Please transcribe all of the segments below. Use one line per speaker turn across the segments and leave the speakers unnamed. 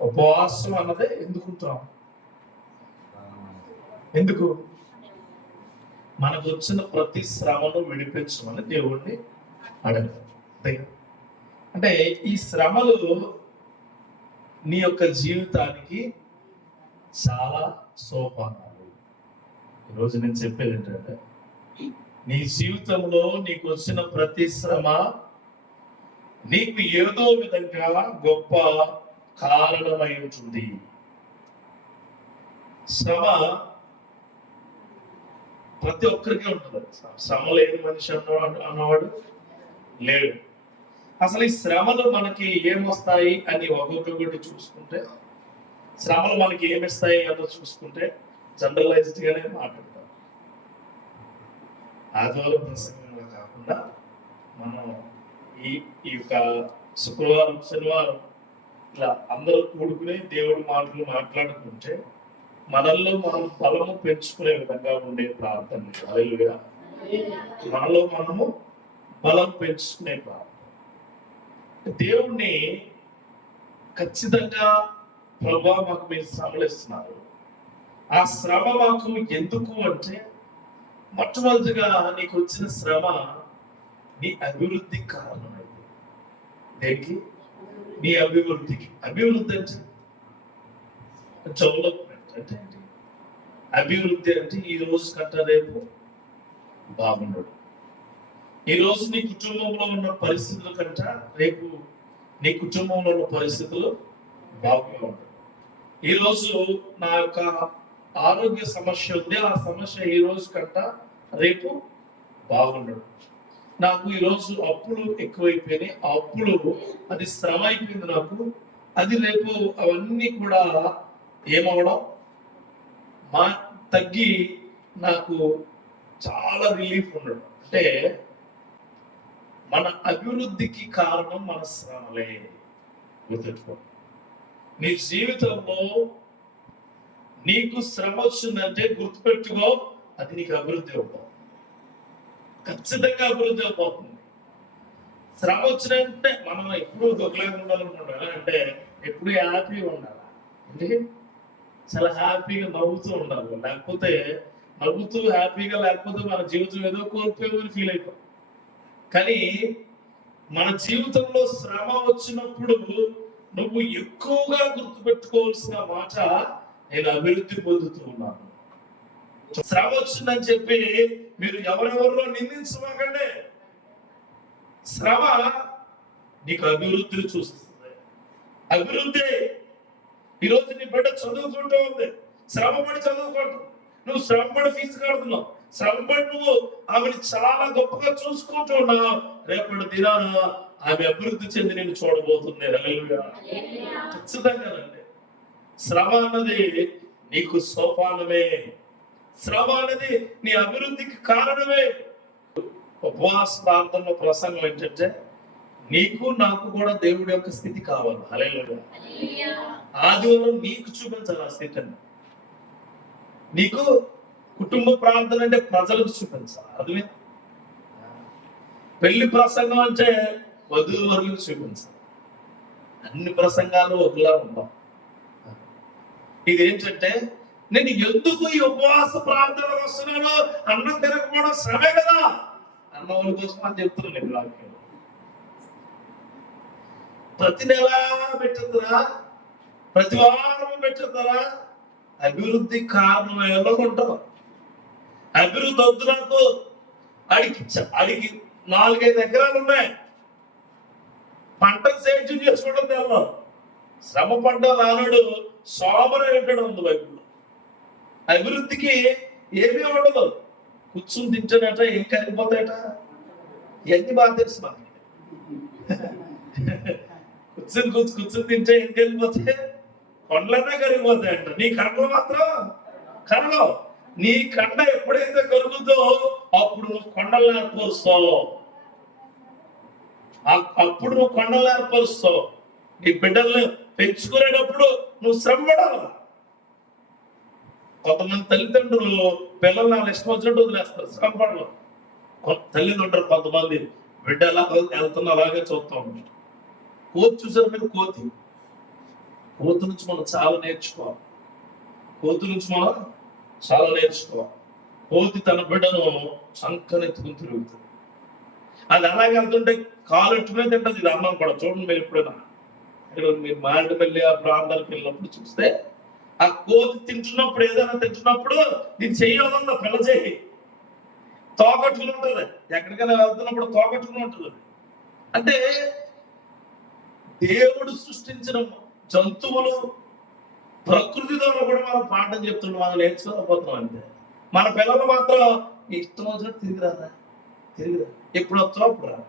ఉపవాసం అన్నదే ఎందుకు ఉంటున్నాం ఎందుకు? మనకు వచ్చిన ప్రతి శ్రమను విడిపించమని దేవుణ్ణి అడగదు అంటే ఈ శ్రమలు నీ యొక్క జీవితానికి చాలా సోపానాలు. ఈరోజు నేను చెప్పేది ఏంటంటే నీ జీవితంలో నీకు వచ్చిన ప్రతి శ్రమ నీకు ఏదో విధంగా గొప్ప కారణమై ఉంటుంది శ్రమ ప్రతి ఒక్కరికి ఉంటుంది. శ్రమ లేని మనిషి అన్నవాడు అన్నవాడు లేడు. అసలు ఈ శ్రమలు మనకి ఏమొస్తాయి అని ఒక్కొక్కటి చూసుకుంటే శ్రమలు మనకి ఏమిస్తాయి అన్నది చూసుకుంటే జనరలైజ్డ్ గానే మాట్లాడతాం. ఆదివారం ప్రసంగంగా కాకుండా మనం ఈ ఈ యొక్క శుక్రవారం శనివారం ఇట్లా అందరూ కూడుకుని దేవుడి మాటలు మాట్లాడుకుంటే మనల్లో మనం బలము పెంచుకునే విధంగా ఉండే ప్రార్థన హల్లెలూయా. మనలో మనము బలం పెంచుకునే ప్రార్థన. దేవుణ్ణి ఖచ్చితంగా ప్రభా మాకు మీరు శ్రమలిస్తున్నారు. ఆ శ్రమ మాకు ఎందుకు అంటే మొట్టమొదటిగా నీకు వచ్చిన శ్రమ నీ అభివృద్ధి కారణమైంది. దేనికి? నీ అభివృద్ధికి. అభివృద్ధి అంటే? డెవలప్మెంట్ అంటే ఏంటి? అభివృద్ధి అంటే ఈ రోజు కంట రేపు బాగుండడు. ఈ రోజు నీ కుటుంబంలో ఉన్న పరిస్థితుల కంట రేపు నీ కుటుంబంలో ఉన్న పరిస్థితులు బాగుగా ఉండవు ఈ నా యొక్క ఆరోగ్య సమస్య ఉంది. ఆ సమస్య ఈ రోజు కంట రేపు బాగుండడు. నాకు ఈరోజు అప్పులు ఎక్కువైపోయినాయి. ఆ అప్పులు అది శ్రమ అయిపోయింది నాకు. అది రేపు అవన్నీ కూడా ఏమవడం? మా తగ్గి నాకు చాలా రిలీఫ్ ఉండడం. అంటే మన అభివృద్ధికి కారణం మన శ్రమలే. గుర్తుపెట్టుకో నీ జీవితంలో నీకు శ్రమ వచ్చిందంటే గుర్తుపెట్టుకో అది నీకు అభివృద్ధి అవుతాం ఖచ్చితంగా అభివృద్ధి అవుతుంది. శ్రమ వచ్చినంటే మనం ఎప్పుడు ఒకలాగా ఉండాలనుకుంటాం అంటే ఎప్పుడు హ్యాపీగా ఉండాలి? అంటే చాలా హ్యాపీగా నవ్వుతూ ఉండాలి. లేకపోతే నవ్వుతూ హ్యాపీగా లేకపోతే మన జీవితం ఏదో కోల్పోయామని ఫీల్ అవుతాం కానీ మన జీవితంలో శ్రమ వచ్చినప్పుడు నువ్వు ఎక్కువగా గుర్తుపెట్టుకోవాల్సిన మాట నేను అభివృద్ధి పొందుతూ ఉన్నాను. శ్రమ వచ్చిందని చెప్పి మీరు ఎవరెవరిలో నిందించమాకండి. శ్రమ నీకు అభివృద్ధిని చూస్తుంది. అభివృద్ధి ఈరోజు నీ బిడ్డ చదువుకుంటూ ఉంది. శ్రమపడి చదువుకుంటు నువ్వు శ్రమపడి ఫీజు కడుతున్నావు. శ్రమపడి నువ్వు ఆమెను చాలా గొప్పగా చూసుకుంటూ ఉన్నావు. రేపటి దినాన ఆమె అభివృద్ధి చెంది నేను చూడబోతుంది. ఖచ్చితంగానండి. శ్రమ అన్నది నీకు సోపానమే. శ్రమ అనేది నీ అభివృద్ధికి కారణమే. ఉపవాస ప్రాంతంలో ప్రసంగం ఏంటంటే నీకు నాకు కూడా దేవుడి యొక్క స్థితి కావాలి. హల్లెలూయా. ఆదివారం నీకు చూపించాలి ఆ స్థితిని. నీకు కుటుంబ ప్రార్థన అంటే ప్రజలకు చూపించాలి. అదే పెళ్ళి ప్రసంగం అంటే వధువు వరకు చూపించాలి. అన్ని ప్రసంగాలు ఒకలా ఉండవు ఇదేంటంటే నేను ఎందుకు ఈ ఉపవాస ప్రార్థనకు వస్తున్నాను? అన్నం తినకపోవడం శ్రమే కదా. అన్నవాళ్ళ కోసం అని చెప్తున్నాను వాక్యం ప్రతి నెల పెట్టద్దురా? ప్రతి వారం పెట్టద్దురా? అభివృద్ధి కారణం ఎలాగుంటావు అభివృద్ధి వద్దు నాకు. అడిగి అడిగి నాలుగైదు ఎకరాలు ఉన్నాయి. పంటను సేద్యం చేసుకోవడం తెల్ల శ్రమ పడ్డ నానుడు సోమరం ఏంటడం ఉంది బైబిల్లో అభివృద్ధికి ఏమీ ఉండదు. కూర్చుని తింటాడట ఏం కరిగిపోతాయట? ఇవన్నీ బాగా తెలుసు మనకి. కూర్చుని కూర్చు కూర్చుని తింటే ఏం కరిగిపోతాయి? కొండలనే కరిగిపోతాయంట. నీ కండలు మాత్రం కరగవు నీ కండ ఎప్పుడైతే కరుగుతో అప్పుడు నువ్వు కొండలు ఏర్పరుస్తావు. అప్పుడు నువ్వు కొండలు ఏర్పరుస్తావు. నీ బిడ్డల్ని పెంచుకునేటప్పుడు నువ్వు శ్రమ పడాలి కొంతమంది తల్లిదండ్రులు పిల్లలు నాకు ఇష్టం వచ్చినట్టు వదిలేస్తారు శ్రమ పడరు తల్లిదండ్రులు కొంతమంది బిడ్డ ఎలా వెళ్తున్నా అలాగే చూస్తూ ఉంటారు. కోతి చూసారు మీరు కోతి? కోతు నుంచి మనం చాలా నేర్చుకోవాలి. కోతి నుంచి మనం చాలా నేర్చుకోవాలి. కోతి తన బిడ్డను చంకనెత్తుకుని తిరుగుతుంది. అది అలాగే వెళ్తుంటే కాలు ఎట్టుకునే తింటుంది ఇది అమ్మ కూడా. చూడండి మీరు ఎప్పుడైనా. ఇక్కడ మీరు మారేడుపల్లి ఆ ప్రాంతాలకు వెళ్ళినప్పుడు చూస్తే ఆ కోతి తింటున్నప్పుడు ఏదైనా తింటున్నప్పుడు నేను చెయ్యాలన్న పిల్ల చేయి తోకట్టుకుని ఉంటుంది. ఎక్కడికైనా వెళ్తున్నప్పుడు తోకట్టుకుని ఉంటుంది. అంటే దేవుడు సృష్టించిన జంతువులు ప్రకృతి ద్వారా కూడా మనం పాఠం చెప్తున్నాం మనం నేర్చుకోకపోతున్నాం అంతే. మన పిల్లలు మాత్రం ఇష్టం వచ్చినట్టు తిరిగిరాదా తిరిగిరా. ఎప్పుడు వచ్చావు అప్పుడు రా.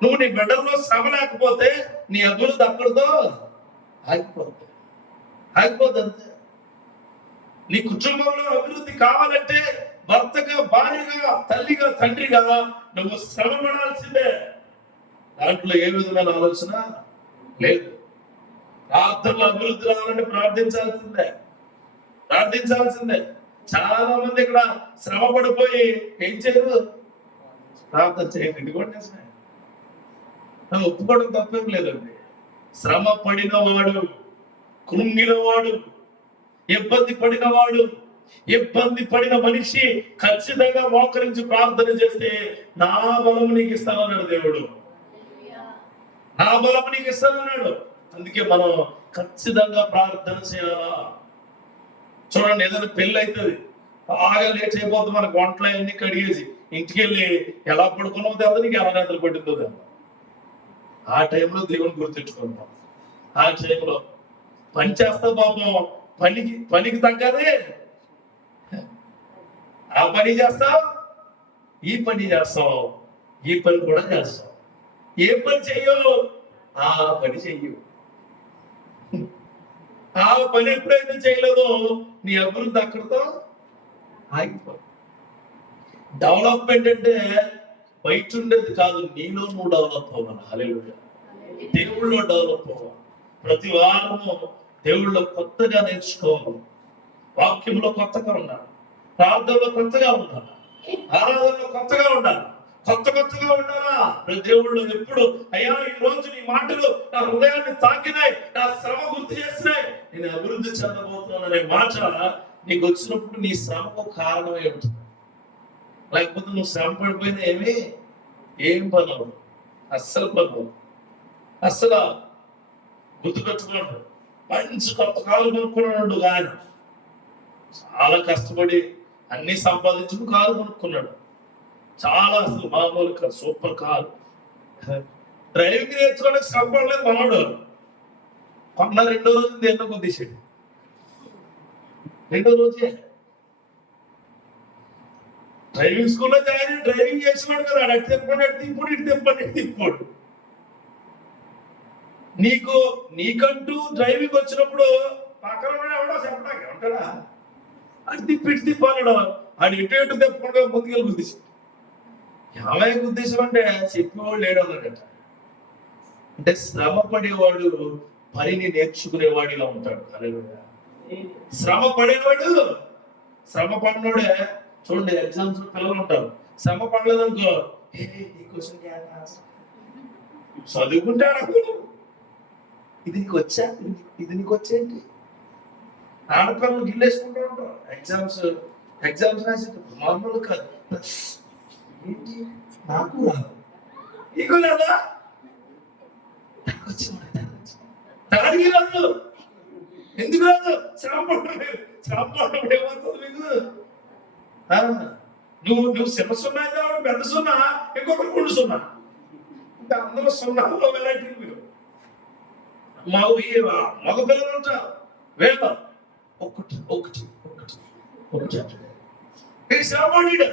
నువ్వు నీ బిడ్డల్లో శ్రమ లేకపోతే నీ అభివృద్ధి అక్కడితో ఆగిపోతావు అయిపోద్ది అంతే. నీ కుటుంబంలో అభివృద్ధి కావాలంటే భర్తగా భార్యగా తల్లిగా తండ్రిగా నువ్వు శ్రమ పడాల్సిందే దాంట్లో ఏ విధమైన ఆలోచన లేదు. ప్రార్థనలో అభివృద్ధి రావాలంటే ప్రార్థించాల్సిందే. ప్రార్థించాల్సిందే. చాలా మంది ఇక్కడ శ్రమ పడిపోయి ఏం చేయరు? ప్రార్థన చేయండి. ఇది కూడా నిజమే ఒప్పుకోవడం తప్పేం లేదండి. శ్రమ పడిన వాడు కృంగిన వాడు ఇబ్బంది పడిన వాడు ఇబ్బంది పడిన మనిషి ఖచ్చితంగా మోకరించి ప్రార్థన చేస్తే నా బలము నీకు ఇస్తానన్నాడు దేవుడు. నా బలము నీకు ఇస్తానన్నాడు అందుకే మనం ఖచ్చితంగా ప్రార్థన చేయాలా? చూడండి ఏదైనా పెళ్ళి అవుతుంది. బాగా లేట్ అయిపోతుంది మనకు. వంటలు అన్ని కడిగేసి ఇంటికి వెళ్ళి ఎలా పడుకున్నావు తెలియదు నీకు ఎలా నిద్ర పట్టిందో తెలియదు ఆ టైంలో దేవుని గుర్తించుకుంటాం ఆ టైంలో పని చేస్తా పాపం పనికి పనికి తగ్గదే. ఆ పని చేస్తావు ఈ పని చేస్తావు ఈ పని కూడా చేస్తావు. ఏ పని చెయ్యవు? ఆ పని చెయ్యవు. ఆ పని ఎప్పుడైతే చేయలేదో నీ అభివృద్ధి అక్కడితో ఆగిపో డెవలప్మెంట్ అంటే బయట ఉండేది కాదు నీలో నువ్వు డెవలప్ అవ్వాలి. దేవుళ్ళో డెవలప్ అవ్వాలి. ప్రతి వారము దేవుళ్ళు కొత్తగా నేర్చుకోవాలి. వాక్యంలో కొత్తగా ఉండాలి. ప్రార్థనలో కొత్తగా ఉండాలి. ఆరాధనలో కొత్తగా ఉండాలి. కొత్త కొత్తగా ఉండాలా? దేవుళ్ళు ఎప్పుడు అయ్యా ఈ రోజు నీ మాటలు నా హృదయాన్ని తాకినాయి నా శ్రమ గుర్తు చేసినాయి నేను అభివృద్ధి చెందబోతున్నాను అనే మాట నీకు వచ్చినప్పుడు నీ శ్రమకు కారణమై ఉంటుంది లేకపోతే నువ్వు శ్రమ పడిపోయినా ఏమి? ఏం పని అస్సలు పని అస్సలు గుర్తుపెట్టుకోండి మంచి కొత్త కాలు కొనుక్కున్నాడు ఆయన చాలా కష్టపడి అన్ని సంపాదించుకు కారు కొనుక్కున్నాడు చాలా అసలు మామూలు కారు సూపర్ కారు. డ్రైవింగ్ నేర్చుకోవడానికి శ్రమ పడలేదు మనోడు కొన్న రెండో రోజు దేన్నో కొద్దిసాడు రెండో రోజే. డ్రైవింగ్ స్కూల్లో జాయిన్ డ్రైవింగ్ చేసినాడు కదా అటు తిప్పండి అటు తిప్పుడు ఇటు తిప్పండి ఇటు తిప్పాడు. నీకు నీకంటూ డ్రైవింగ్ వచ్చినప్పుడు పక్కన ఉన్నాడు ఎవడో చెప్పడానికి ఉంటాడా? ఇటు ఆడు ఇటు ఇటు తిప్పకుండా ముందుకెళ్ళి గుద్దేశాడు. ఏమయ్య ఉద్దేశం అంటే చెప్పేవాళ్ళు లేడు అన్నట్ట అంటే శ్రమ పడేవాడు పనిని నేర్చుకునేవాడిగా ఉంటాడు. హల్లెలూయా శ్రమ పడేవాడు శ్రమ పడినోడే చూడండి ఎగ్జామ్స్ పిల్లలు ఉంటారు. శ్రమ పడలేదు అనుకో "ఏ, ఈ చదువుకుంటాడు ఇది నీకు వచ్చా ఇది నీకు వచ్చేంటి ఆడపిల్లలు గిల్లేసుకుంటూ ఉంటారు. ఎగ్జామ్స్ ఎగ్జామ్స్ రాసేటప్పుడు నార్మల్ కాదు. ఏంటి? నాకు రాదు. నీకు లేదా నాకు వచ్చింది దానికి రాదు. ఎందుకు రాదు? శ్రమ పడడం ఏమవుతుంది మీకు? నువ్వు నువ్వు చిన్న సున్నా పెద్ద సున్నా ఇంకొకరు గుండు సున్నా. ఇంకా అందరూ సున్నాలో వెరైటీ మీరు. మగ మగ పిల్లలు ఉంటారు. వేళ ఒకటి ఒకటి ఒకటి ఒకటి వీడు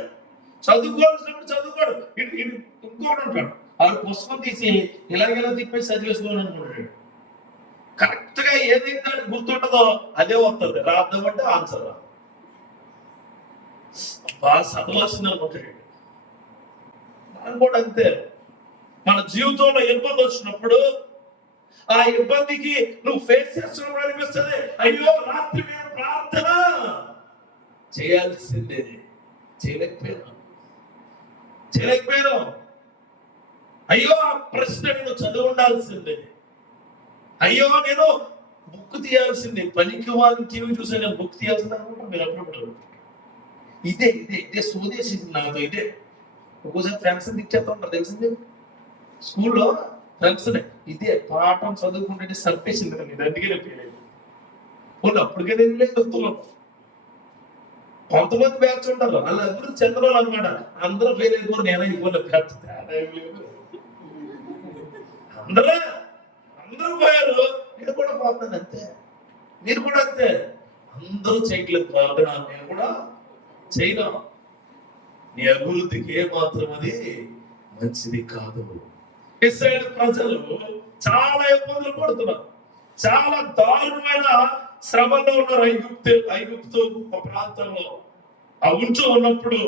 చదువుకోవాల్సినప్పుడు చదువుకోడు. ఇటు ఇటు ఇంకోటి ఉంటాడు. ఆడు పుస్తకం తీసి ఇలాగెలా తిప్పేసి చదివేసుకోవాలని అనుకుంటాడు. కరెక్ట్గా ఏదైతే ఆడికి గుర్తుంటుందో అదే వస్తుంది. రాద్దాం అంటే ఆన్సర్ రా బాగా చదవాల్సింది అనుకుంటాడు దాని కూడా అంతే. మన జీవితంలో ఇబ్బంది వచ్చినప్పుడు ఆ ఇబ్బందికి నువ్వు ఫేస్ చేస్తున్నప్పుడు అనిపిస్తుంది అయ్యో రాత్రి మేము ప్రార్థన. చేయాల్సిందే. చేయలేకపోయాను. చేయలేకపోయాను. అయ్యో ఆ ప్రశ్న నేను చదువు ఉండాల్సిందే అయ్యో నేను బుక్ తీయాల్సింది. పనికి వాళ్ళని టీవీ చూసే నేను బుక్ తీయాల్సింది అనుకుంటా మీరు అప్పుడప్పుడు ఇదే ఇదే ఇదే స్వదేశీ నాతో ఇదే. ఒక్కోసారి ఫ్రెండ్స్ తిట్టేస్తా ఉంటారు తెలిసిందే స్కూల్లో ఫ్రెండ్స్ ఇదే పాఠం చదువుకుంటే సర్పేసింది కదా ఇది అందుకే నేను ఫెయిల్ వాళ్ళు అప్పటికే నేను లేదు వస్తున్నాం కొంతమంది బ్యాచ్ ఉంటారు వాళ్ళు అందరూ చంద్రబాబు అనమాట అందరూ ఫెయిల్ అయిపోరు నేనే ఇవ్వలేదు బ్యాచ్ అందరూ అందరూ పోయారు. నేను కూడా పోతాను అంతే. మీరు కూడా అంతే. అందరూ చేయట్లేదు ప్రార్థన. నేను కూడా చేయడం నీ అభివృద్ధికి ఏ మాత్రం అది మంచిది కాదు. ఇస్రాయేల్ ప్రజలు చాలా ఇబ్బందులు పడుతున్నారు. చాలా దారుణమైన శ్రమలో ఉన్నారు ఐగుప్తు ఐగుప్తు ప్రాంతంలో. ఆ ఉంచు ఉన్నప్పుడు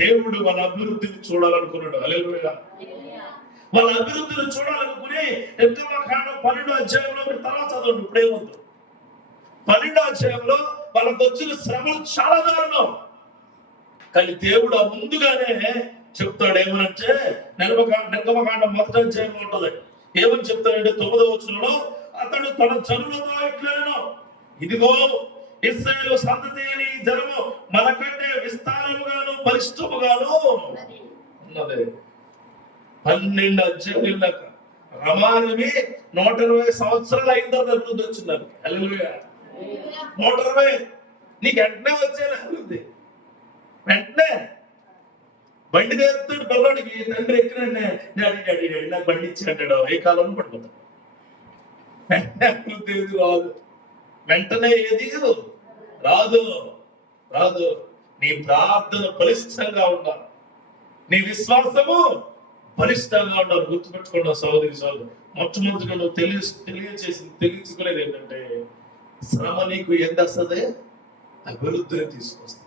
దేవుడు వాళ్ళ అభివృద్ధిని చూడాలనుకున్నాడు. అలెలుగా వాళ్ళ అభివృద్ధిని చూడాలనుకుని ఎంతో కారణం పన్నెండో అధ్యాయంలో మీరు తర్వాత చదవండి ఇప్పుడేముంది పన్నెండో అధ్యాయంలో వాళ్ళకు వచ్చిన శ్రమలు చాలా దారుణం. కానీ దేవుడు ఆ ముందుగానే చెప్తాడు ఏమనంటే నిర్మక నిర్గమకాండం మొదటి అధ్యాయంలో ఉంటది. ఏమని చెప్తాడంటే తొమ్మిదో వచనంలో అతడు తన జనులతో ఇట్లను ఇదిగో ఇస్రాయేలు సంతతి అని జనము మనకంటే విస్తారముగాను బలిష్టముగాను ఉన్నది. పన్నెండు అధ్యాయులు దాకా రమానవి నూట ఇరవై సంవత్సరాలు అయిన తర్వాత అభివృద్ధి వచ్చిందని హల్లెలూయా. నూట ఇరవై నీకు వెంటనే వచ్చేలా అభివృద్ధి వెంటనే. బండి తెస్తాడు పిల్లడికి తండ్రి ఎక్కడ డాడీ డాడీ డాడీ నాకు బండి ఇచ్చి అంటాడు. ఏ కాలంలో పడిపోతాడు వెంటనే రాదు. వెంటనే ఏది రాదు రాదు. నీ ప్రార్థన బలిష్టంగా ఉండాలి. నీ విశ్వాసము బలిష్టంగా ఉండాలి. గుర్తుపెట్టుకున్న సోదరి సోదరు. మొట్టమొదటిగా నువ్వు తెలియ తెలియచేసి తెలియచుకునేది ఏంటంటే శ్రమ నీకు ఎంత వస్తుంది అభివృద్ధిని తీసుకొస్తుంది.